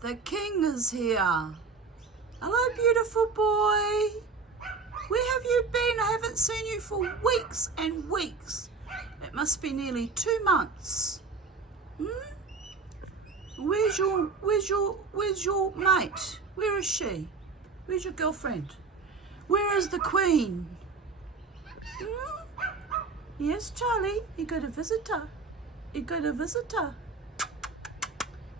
The king is here. Hello, beautiful boy. Where have you been? I haven't seen you for weeks and weeks. It must be nearly 2 months. Where's your mate? Where is she? Where's your girlfriend? Where is the queen? Yes, Charlie, you got a visitor. You got a visitor.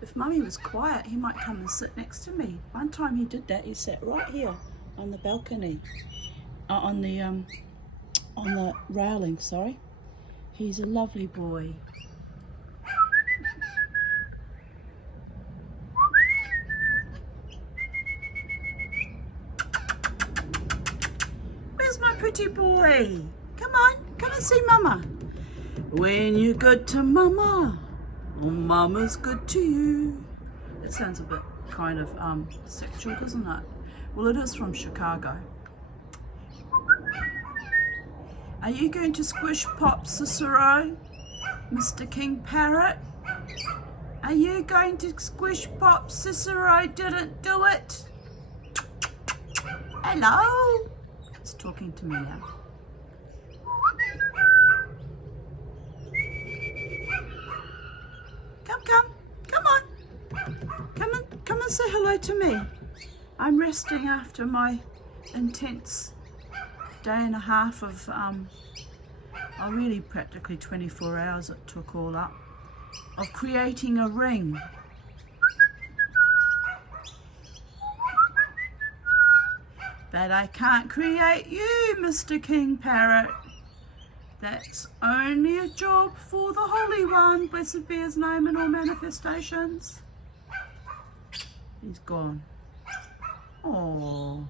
If Mummy was quiet, he might come and sit next to me. One time he did that. He sat right here on the balcony, on the railing. Sorry. He's a lovely boy. Where's my pretty boy? Come on, come and see Mama. When you're good to Mama, Mama's good to you. It sounds a bit kind of sexual, doesn't it? Well, it is from Chicago. Are you going to squish Pop Cicero, Mr. King Parrot? Are you going to squish Pop Cicero? Didn't do it. Hello. It's talking to me now. Come and say hello to me. I'm resting after my intense day and a half of, really practically 24 hours it took all up, of creating a ring. But I can't create you, Mr. King Parrot. That's only a job for the Holy One, blessed be his name in all manifestations. He's gone. Oh,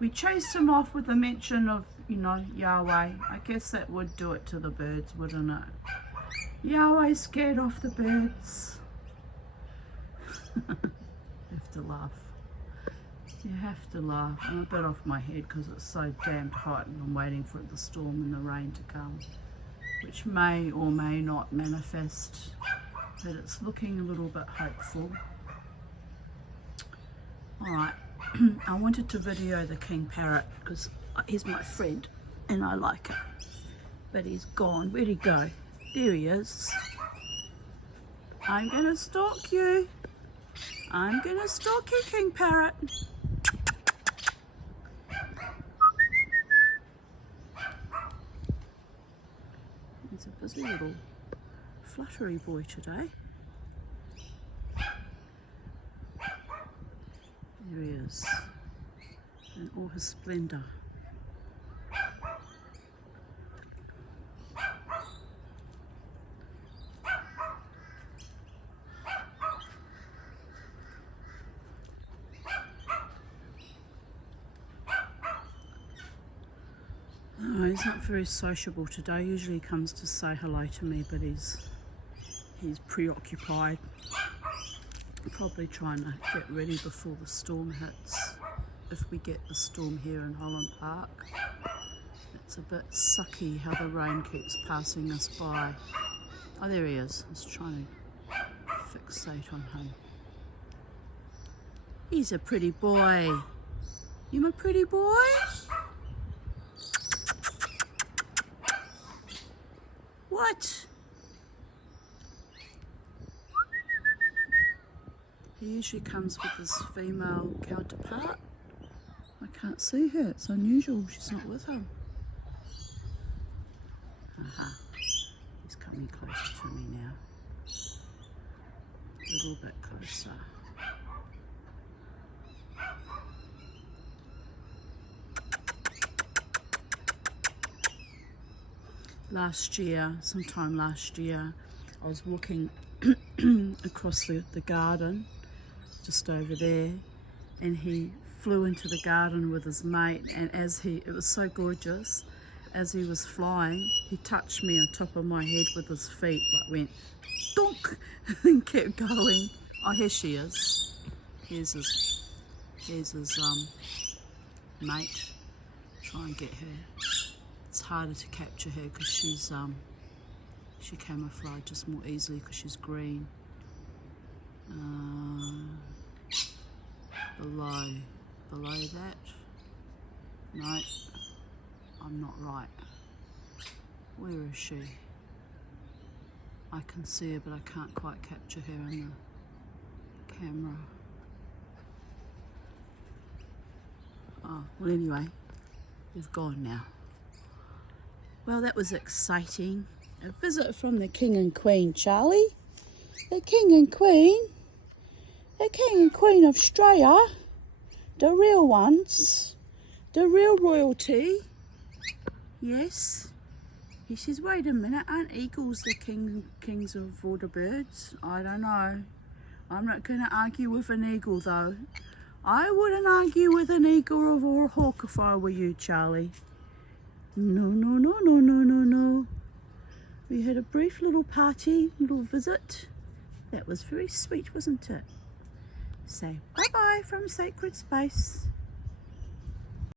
we chased him off with a mention of, Yahweh. I guess that would do it to the birds, wouldn't it? Yahweh scared off the birds. You have to laugh. You have to laugh. I'm a bit off my head because it's so damned hot and I'm waiting for the storm and the rain to come, which may or may not manifest, but it's looking a little bit hopeful. Alright, I wanted to video the King Parrot because he's my friend and I like him, but he's gone. Where'd he go? There he is. I'm gonna stalk you. I'm gonna stalk you, King Parrot. He's a busy little fluttery boy today. There he is, in all his splendour. Oh, he's not very sociable today. Usually he comes to say hello to me, but he's preoccupied. Probably trying to get ready before the storm hits, if we get the storm here in Holland Park. It's a bit sucky how the rain keeps passing us by. Oh, there he is. I was trying to fixate on him. He's a pretty boy. You my pretty boy? What? He usually comes with his female counterpart. I can't see her, it's unusual, she's not with him. Aha, he's coming closer to me now. A little bit closer. Sometime last year, I was walking across the garden, just over there, and he flew into the garden with his mate, and it was so gorgeous, as he was flying, he touched me on top of my head with his feet, like went donk, and kept going. Oh, here she is. Here's his mate. Try and get her. It's harder to capture her because she camouflages more easily because she's green. below that. No, I'm not right. Where is she? I can see her, but I can't quite capture her in the camera. Oh, well anyway, she's gone now. Well, that was exciting. A visit from the King and Queen, Charlie. The King and Queen of Australia, the real ones, the real royalty. Yes. He says, wait a minute, aren't eagles the kings of all the birds? I don't know. I'm not going to argue with an eagle though. I wouldn't argue with an eagle or a hawk if I were you, Charlie. No, no, no, no, no, no, no. We had a brief little party, little visit. That was very sweet, wasn't it? Say bye-bye from sacred space.